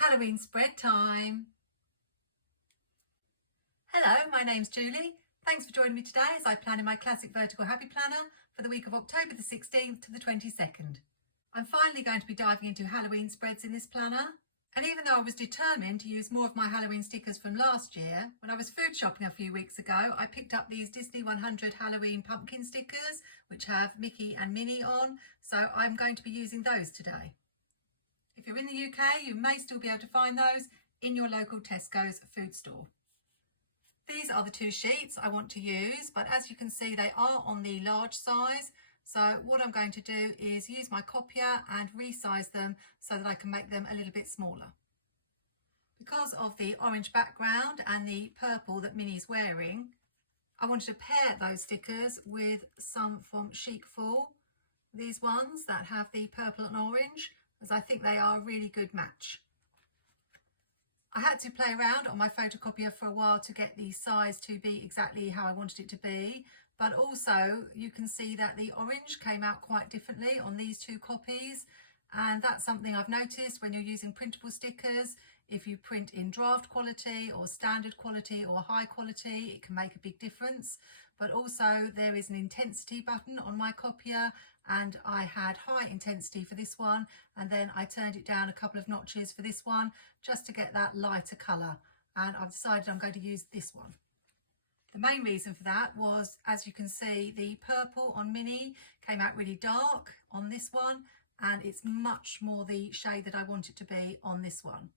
Halloween spread time. Hello, my name's Julie. Thanks for joining me today as I plan in my classic vertical happy planner for the week of October the 16th to the 22nd. I'm finally going to be diving into Halloween spreads in this planner. And even though I was determined to use more of my Halloween stickers from last year, when I was food shopping a few weeks ago, I picked up these Disney 100 Halloween pumpkin stickers, which have Mickey and Minnie on. So I'm going to be using those today. If you're in the UK, you may still be able to find those in your local Tesco's food store. These are the two sheets I want to use, but as you can see, they are on the large size. So what I'm going to do is use my copier and resize them so that I can make them a little bit smaller. Because of the orange background and the purple that Minnie's wearing, I wanted to pair those stickers with some from Chic. These ones that have the purple and orange, as I think they are a really good match. I had to play around on my photocopier for a while to get the size to be exactly how I wanted it to be, but also you can see that the orange came out quite differently on these two copies, and that's something I've noticed when you're using printable stickers. If you print in draft quality or standard quality or high quality, it can make a big difference. But also there is an intensity button on my copier, and I had high intensity for this one, and then I turned it down a couple of notches for this one just to get that lighter colour, and I've decided I'm going to use this one. The main reason for that was, as you can see, the purple on Minnie came out really dark on this one, and it's much more the shade that I want it to be on this one.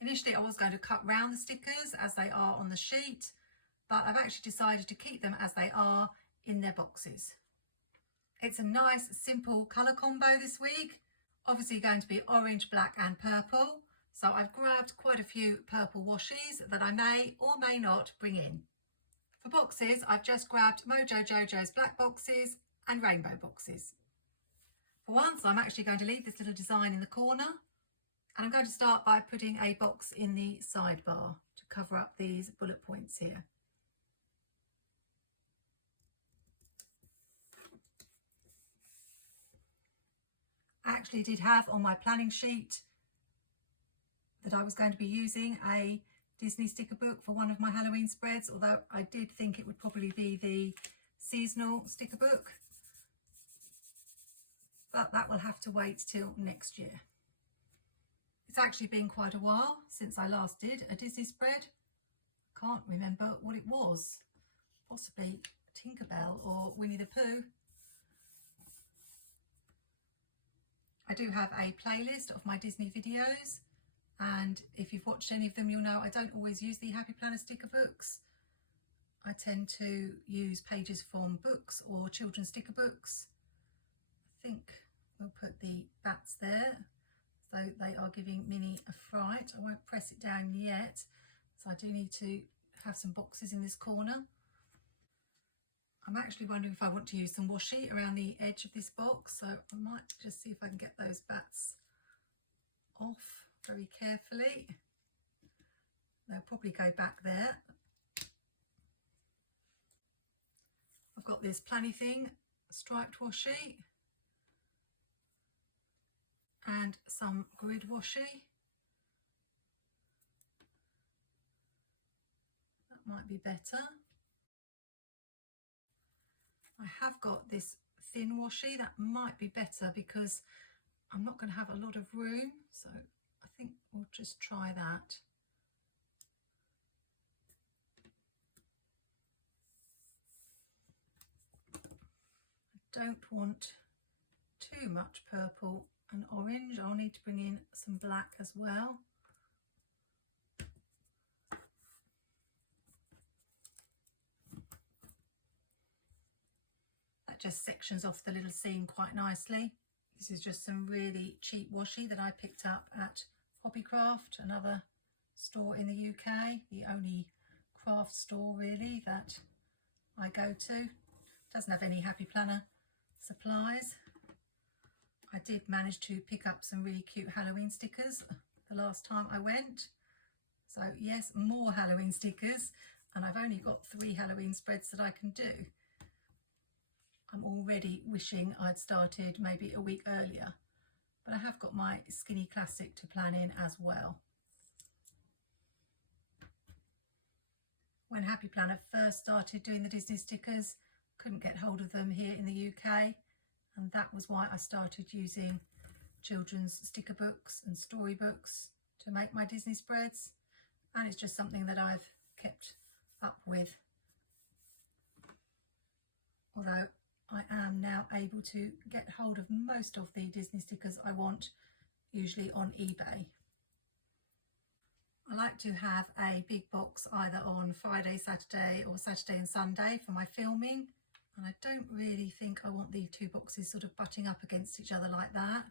Initially I was going to cut round the stickers as they are on the sheet, but I've actually decided to keep them as they are in their boxes. It's a nice simple colour combo this week, obviously going to be orange, black and purple. So I've grabbed quite a few purple washies that I may or may not bring in. For boxes, I've just grabbed Mojo Jojo's black boxes and rainbow boxes. For once, I'm actually going to leave this little design in the corner, and I'm going to start by putting a box in the sidebar to cover up these bullet points here. I actually did have on my planning sheet that I was going to be using a Disney sticker book for one of my Halloween spreads, although I did think it would probably be the seasonal sticker book, but that will have to wait till next year. It's actually been quite a while since I last did a Disney spread. I can't remember what it was, possibly Tinkerbell or Winnie the Pooh. I do have a playlist of my Disney videos, and if you've watched any of them, you'll know I don't always use the Happy Planner sticker books. I tend to use pages from books or children's sticker books. I think we'll put the bats there, so they are giving Minnie a fright. I won't press it down yet, so I do need to have some boxes in this corner. I'm actually wondering if I want to use some washi around the edge of this box, so I might just see if I can get those bats off very carefully. They'll probably go back there. I've got this planny thing, striped washi, and some grid washi. That might be better. I have got this thin washi, that might be better because I'm not going to have a lot of room, so I think we'll just try that. I don't want too much purple and orange. I'll need to bring in some black as well. That just sections off the little scene quite nicely. This is just some really cheap washi that I picked up at Hobbycraft, another store in the UK, the only craft store really that I go to. Doesn't have any Happy Planner supplies. I did manage to pick up some really cute Halloween stickers the last time I went. So yes, more Halloween stickers, and I've only got 3 Halloween spreads that I can do. I'm already wishing I'd started maybe a week earlier but I have got my Skinny Classic to plan in as well. When Happy Planner first started doing the Disney stickers, couldn't get hold of them here in the UK, and that was why I started using children's sticker books and storybooks to make my Disney spreads, and it's just something that I've kept up with, although I am now able to get hold of most of the Disney stickers I want, usually on eBay. I like to have a big box either on Friday, Saturday or Saturday and Sunday for my filming, and I don't really think I want the two boxes sort of butting up against each other like that.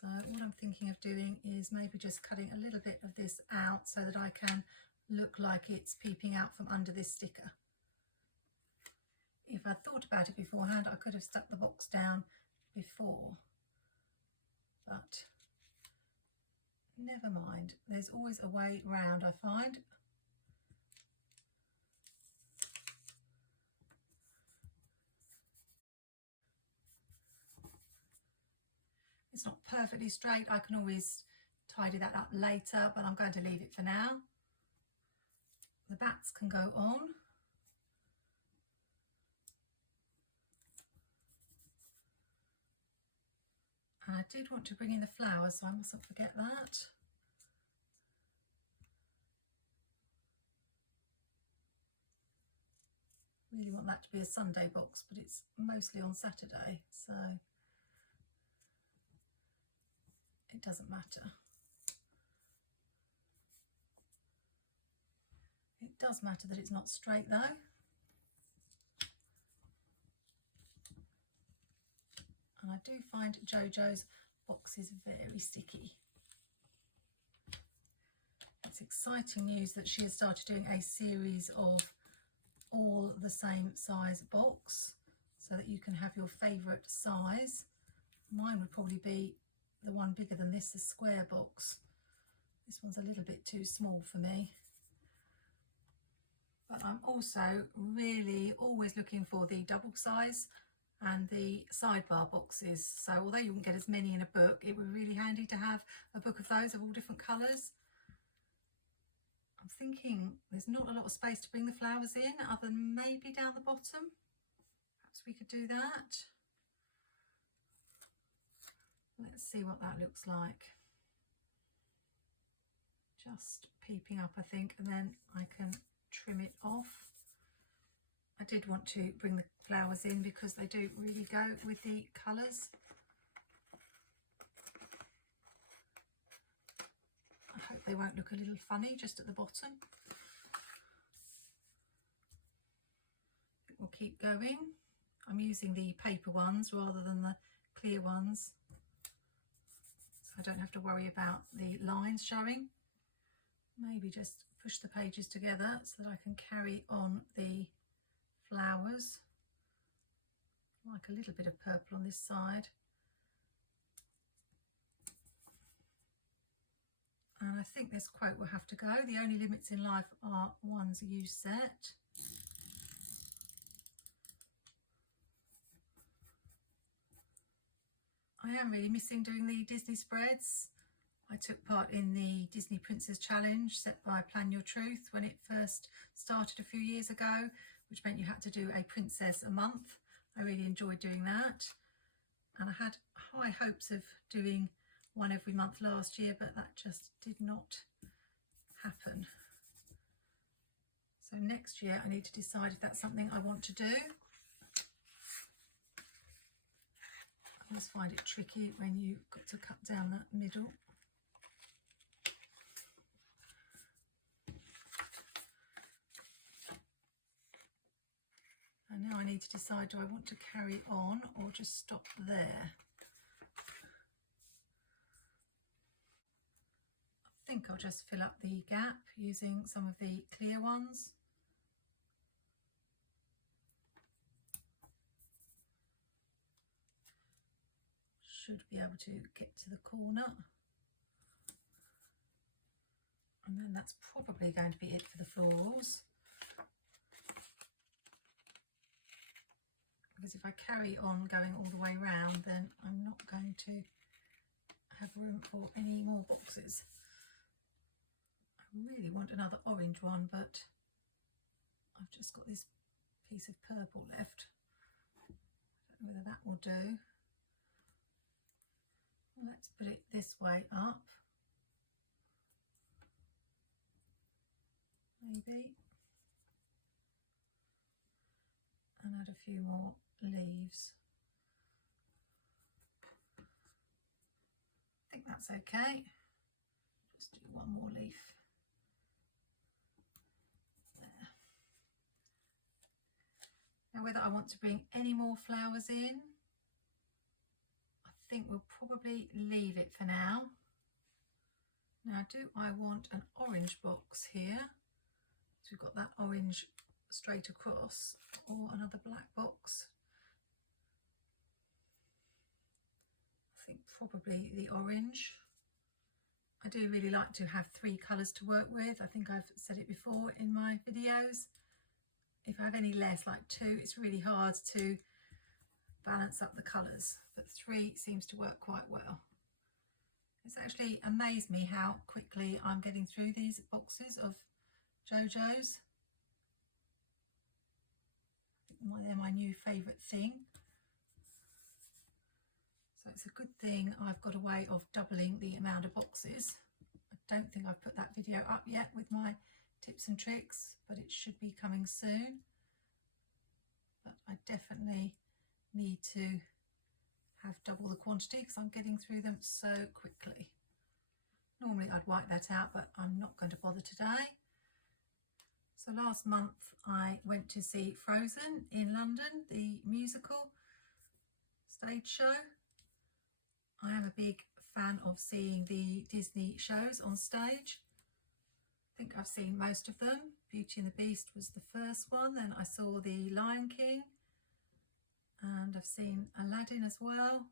So what I'm thinking of doing is maybe just cutting a little bit of this out so that I can look like it's peeping out from under this sticker. If I'd thought about it beforehand, I could have stuck the box down before, but never mind. There's always a way round, I find. It's not perfectly straight. I can always tidy that up later, but I'm going to leave it for now. The bats can go on. And I did want to bring in the flowers, so I mustn't forget that. Really want that to be a Sunday box, but it's mostly on Saturday, so it doesn't matter. It does matter that it's not straight though. And I do find JoJo's boxes very sticky. It's exciting news that she has started doing a series of all the same size box so that you can have your favourite size. Mine would probably be the one bigger than this, the square box. This one's a little bit too small for me. But I'm also really always looking for the double size and the sidebar boxes. So although you wouldn't get as many in a book, it would be really handy to have a book of those of all different colours. I'm thinking there's not a lot of space to bring the flowers in, other than maybe down the bottom. Perhaps we could do that. Let's see what that looks like. Just peeping up, I think, and then I can trim it off. I did want to bring the flowers in because they do really go with the colours. I hope they won't look a little funny just at the bottom. We'll keep going. I'm using the paper ones rather than the clear ones, so I don't have to worry about the lines showing. Maybe just push the pages together so that I can carry on the flowers. I like a little bit of purple on this side. And I think this quote will have to go. The only limits in life are ones you set. I am really missing doing the Disney spreads. I took part in the Disney Princess Challenge set by Plan Your Truth when it first started a few years ago, which meant you had to do a princess a month. I really enjoyed doing that, and I had high hopes of doing one every month last year, but that just did not happen. So next year I need to decide if that's something I want to do. I always find it tricky when you've got to cut down that middle. And now I need to decide, do I want to carry on or just stop there? I think I'll just fill up the gap using some of the clear ones. Should be able to get to the corner. And then that's probably going to be it for the florals. Because if I carry on going all the way round, then I'm not going to have room for any more boxes. I really want another orange one, but I've just got this piece of purple left. I don't know whether that will do. Let's put it this way up. Maybe. And add a few more leaves. I think that's okay. Just do one more leaf. There. Now whether I want to bring any more flowers in, I think we'll probably leave it for now. Now do I want an orange box here? So we've got that orange straight across, or another black box. I think probably the orange. I do really like to have 3 colours to work with. I think I've said it before in my videos. If I have any less, like 2, it's really hard to balance up the colours, but 3 seems to work quite well. It's actually amazed me how quickly I'm getting through these boxes of JoJo's. They're my new favourite thing. So it's a good thing I've got a way of doubling the amount of boxes. I don't think I've put that video up yet with my tips and tricks, but it should be coming soon. But I definitely need to have double the quantity because I'm getting through them so quickly. Normally I'd wipe that out, but I'm not going to bother today. So last month I went to see Frozen in London, the musical stage show. I am a big fan of seeing the Disney shows on stage. I think I've seen most of them. Beauty and the Beast was the first one, then I saw the Lion King, and I've seen Aladdin as well.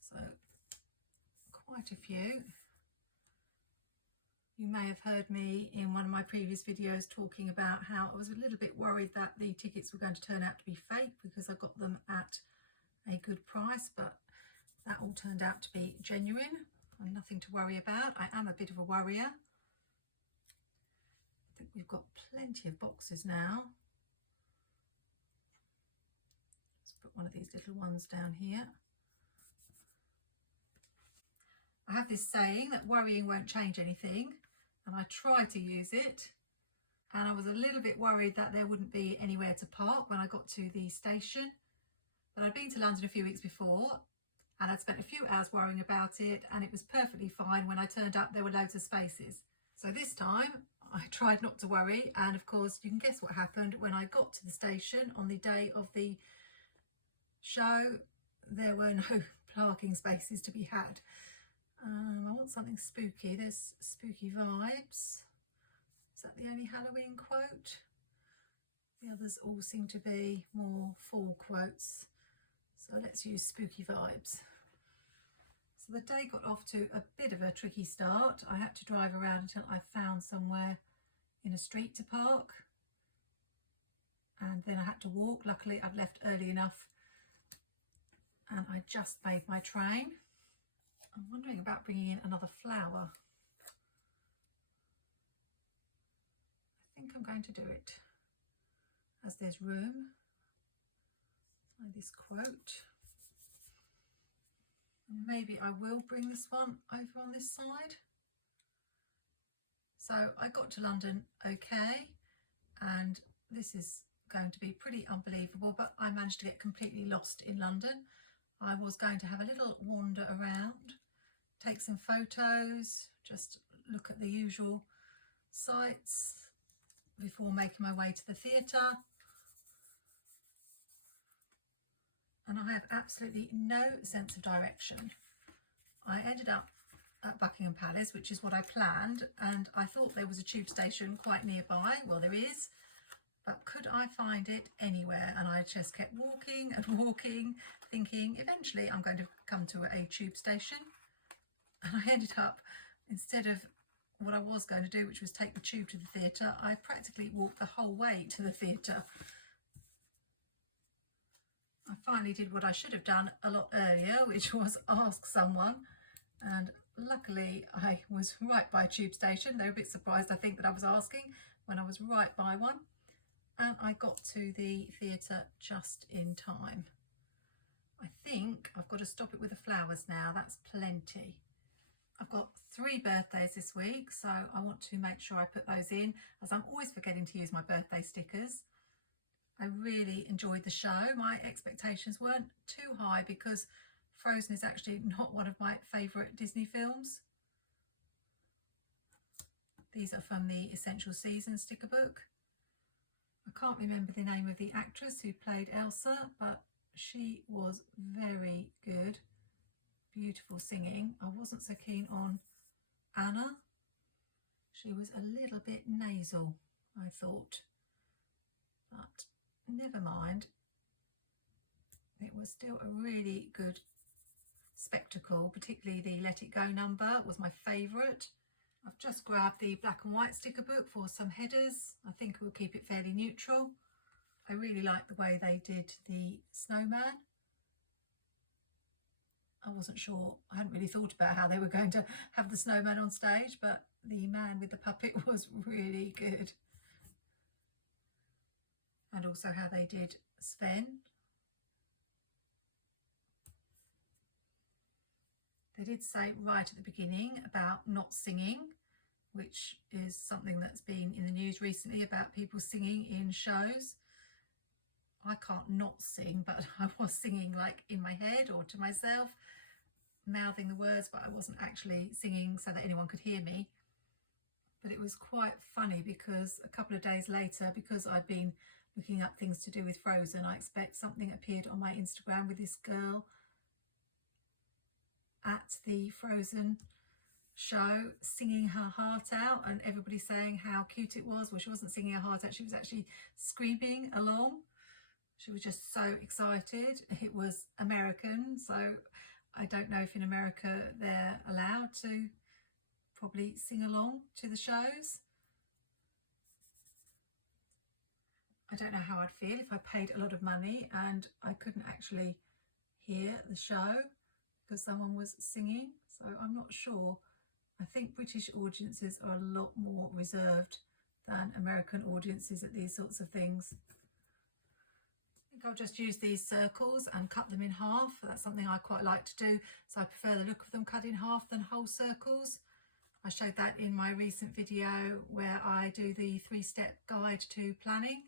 So quite a few. You may have heard me in one of my previous videos talking about how I was a little bit worried that the tickets were going to turn out to be fake because I got them at a good price, but that all turned out to be genuine and nothing to worry about. I am a bit of a worrier. I think we've got plenty of boxes now. Let's put one of these little ones down here. I have this saying that worrying won't change anything, and I try to use it. And I was a little bit worried that there wouldn't be anywhere to park when I got to the station. But I'd been to London a few weeks before, and I'd spent a few hours worrying about it, and it was perfectly fine. When I turned up, there were loads of spaces. So this time I tried not to worry, and of course you can guess what happened. When I got to the station on the day of the show, there were no parking spaces to be had. I want something spooky. There's spooky vibes. Is that the only Halloween quote? The others all seem to be more fall quotes. So let's use spooky vibes. So the day got off to a bit of a tricky start. I had to drive around until I found somewhere in a street to park. And then I had to walk. Luckily I'd left early enough and I just made my train. I'm wondering about bringing in another flower. I think I'm going to do it as there's room. Find this quote. And maybe I will bring this one over on this side. So I got to London okay, and this is going to be pretty unbelievable, but I managed to get completely lost in London. I was going to have a little wander around, take some photos, just look at the usual sites before making my way to the theatre. And I have absolutely no sense of direction. I ended up at Buckingham Palace, which is what I planned, and I thought there was a tube station quite nearby. Well, there is, but could I find it anywhere? And I just kept walking and walking, thinking eventually I'm going to come to a tube station. And I ended up, instead of what I was going to do, which was take the tube to the theatre, I practically walked the whole way to the theatre. I finally did what I should have done a lot earlier, which was ask someone and luckily I was right by a tube station. They were a bit surprised, I think, that I was asking when I was right by one, and I got to the theatre just in time. I think I've got to stop it with the flowers now. That's plenty. I've got 3 birthdays this week, so I want to make sure I put those in, as I'm always forgetting to use my birthday stickers. I really enjoyed the show. My expectations weren't too high because Frozen is actually not one of my favourite Disney films. These are from the Essential Season sticker book. I can't remember the name of the actress who played Elsa, but she was very good. Beautiful singing. I wasn't so keen on Anna. She was a little bit nasal, I thought, but never mind. It was still a really good spectacle, particularly the Let It Go number was my favourite. I've just grabbed the black and white sticker book for some headers. I think we'll keep it fairly neutral. I really like the way they did the snowman. I wasn't sure, I hadn't really thought about how they were going to have the snowman on stage, but the man with the puppet was really good. And also how they did Sven. They did say right at the beginning about not singing, which is something that's been in the news recently about people singing in shows. I can't not sing, but I was singing like in my head or to myself, mouthing the words, but I wasn't actually singing so that anyone could hear me. But it was quite funny because a couple of days later, because I'd been looking up things to do with Frozen, I expect something appeared on my Instagram with this girl at the Frozen show singing her heart out and everybody saying how cute it was. Well, she wasn't singing her heart out, she was actually screaming along. She was just so excited. It was American, so I don't know if in America they're allowed to probably sing along to the shows. I don't know how I'd feel if I paid a lot of money and I couldn't actually hear the show because someone was singing, so I'm not sure. I think British audiences are a lot more reserved than American audiences at these sorts of things. I think I'll just use these circles and cut them in half. That's something I quite like to do, so I prefer the look of them cut in half than whole circles. I showed that in my recent video where I do the 3-step guide to planning.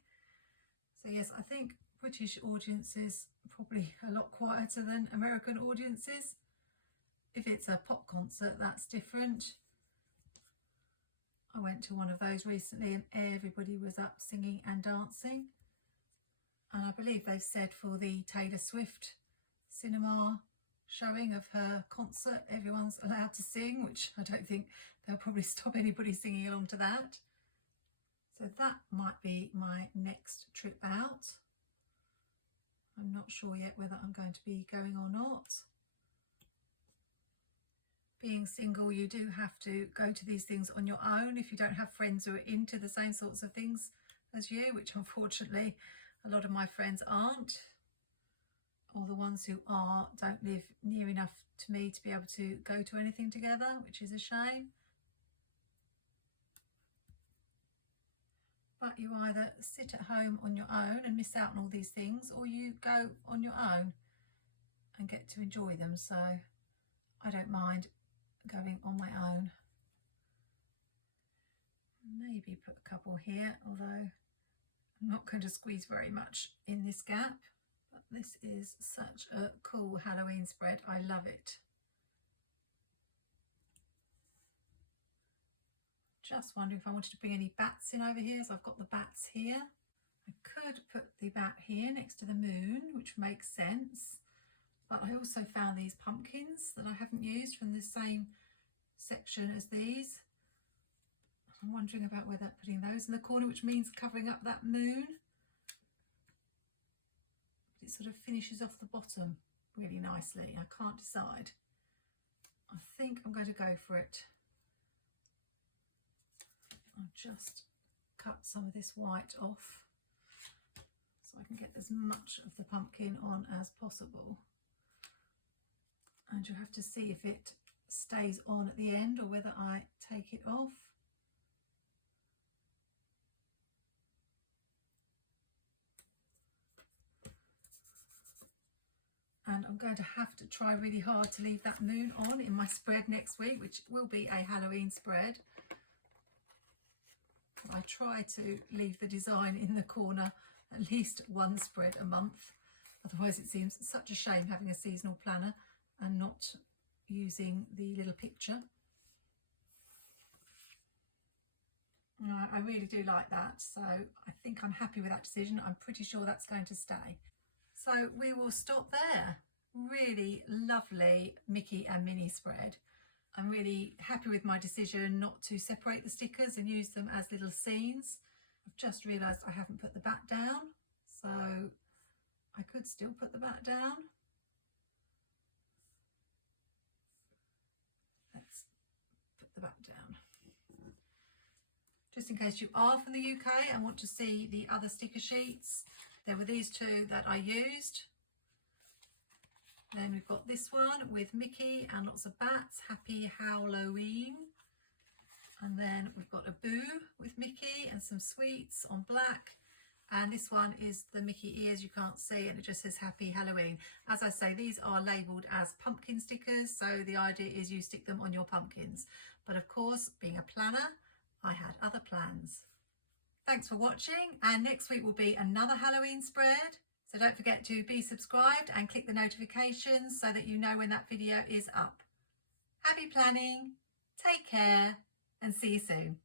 So yes, I think British audiences are probably a lot quieter than American audiences. If it's a pop concert, that's different. I went to one of those recently and everybody was up singing and dancing. And I believe they've said for the Taylor Swift cinema showing of her concert, everyone's allowed to sing, which I don't think they'll probably stop anybody singing along to that. So that might be my next trip out. I'm not sure yet whether I'm going to be going or not. Being single, you do have to go to these things on your own if you don't have friends who are into the same sorts of things as you, which unfortunately a lot of my friends aren't, or the ones who are don't live near enough to me to be able to go to anything together, which is a shame. But you either sit at home on your own and miss out on all these things, or you go on your own and get to enjoy them. So I don't mind going on my own. Maybe put a couple here, although I'm not going to squeeze very much in this gap. But this is such a cool Halloween spread. I love it. Just wondering if I wanted to bring any bats in over here. So I've got the bats here. I could put the bat here next to the moon, which makes sense. But I also found these pumpkins that I haven't used from the same section as these. I'm wondering about whether putting those in the corner, which means covering up that moon. But it sort of finishes off the bottom really nicely. I can't decide. I think I'm going to go for it. I'll just cut some of this white off so I can get as much of the pumpkin on as possible. And you'll have to see if it stays on at the end or whether I take it off. And I'm going to have to try really hard to leave that moon on in my spread next week, which will be a Halloween spread. I try to leave the design in the corner at least one spread a month. Otherwise it seems such a shame having a seasonal planner and not using the little picture. I really do like that, so I think I'm happy with that decision. I'm pretty sure that's going to stay. So we will stop there. Really lovely Mickey and Minnie spread. I'm really happy with my decision not to separate the stickers and use them as little scenes. I've just realised I haven't put the back down, so I could still put the back down. Let's put the back down. Just in case you are from the UK and want to see the other sticker sheets, there were these two that I used. Then we've got this one with Mickey and lots of bats, Happy Halloween. And then we've got a boo with Mickey and some sweets on black. And this one is the Mickey ears you can't see, and it just says Happy Halloween. As I say, these are labelled as pumpkin stickers, so the idea is you stick them on your pumpkins. But of course, being a planner, I had other plans. Thanks for watching, and next week will be another Halloween spread. So don't forget to be subscribed and click the notifications so that you know when that video is up. Happy planning, take care, and see you soon.